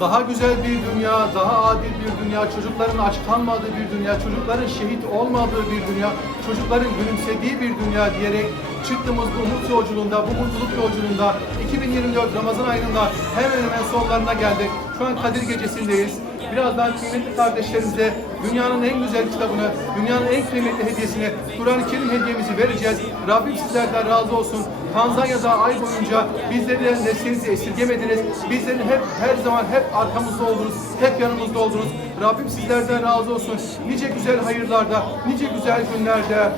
daha güzel bir dünya, daha adil bir dünya, çocukların aç kalmadığı bir dünya, çocukların şehit olmadığı bir dünya, çocukların gülümsediği bir dünya diyerek çıktığımız bu umut yolculuğunda, bu mutluluk yolculuğunda 2024 Ramazan ayında hemen hemen sonlarına geldik. Şu an Kadir Gecesi'ndeyiz. Birazdan kıymetli kardeşlerimize dünyanın en güzel kitabını, dünyanın en kıymetli hediyesini, Kur'an-ı Kerim hediyemizi vereceğiz. Rabbim sizlerden razı olsun. Tanzanya'da ay boyunca bizleri de desteğinizi esirgemediniz. Bizlerin hep her zaman hep arkamızda oldunuz, hep yanımızda oldunuz. Rabbim sizlerden razı olsun. Nice güzel hayırlarda, nice güzel günlerde,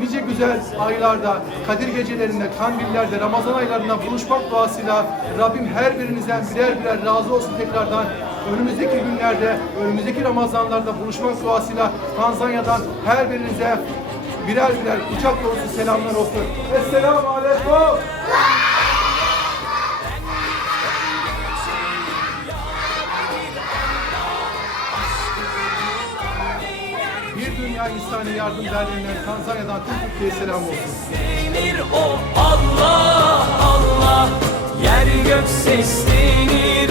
nice güzel aylarda, Kadir gecelerinde, kandillerde, Ramazan aylarında buluşmak duasıyla Rabbim her birinizden birer birer razı olsun tekrardan. Önümüzdeki günlerde, önümüzdeki Ramazanlarda buluşmak duasıyla Tanzanya'dan her birinize birer birer kucak dolusu selamlar olsun. Esselamu Aleyküm. Bir Dünya İnsani Yardım Derneği'ne Tanzanya'dan tüm Türkiye'ye selam olsun. Seslenir o Allah Allah Yer gök seslenir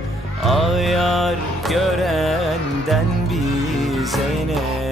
Ayar görenden bize ne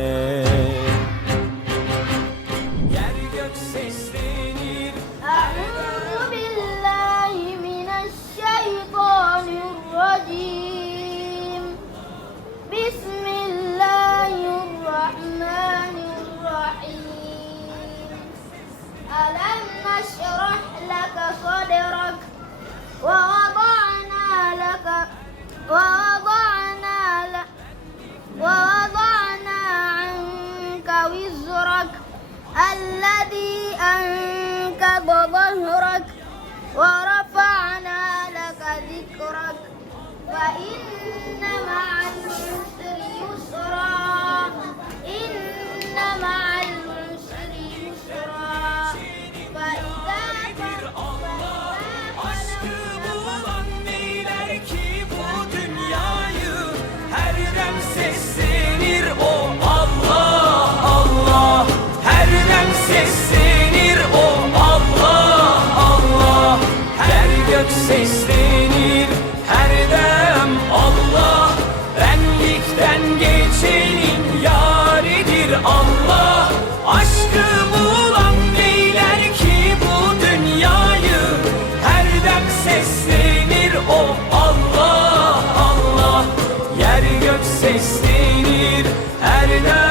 ظهرك ورفعنا لك ذكرك. فإن مع العسر يسرا seslenir her daim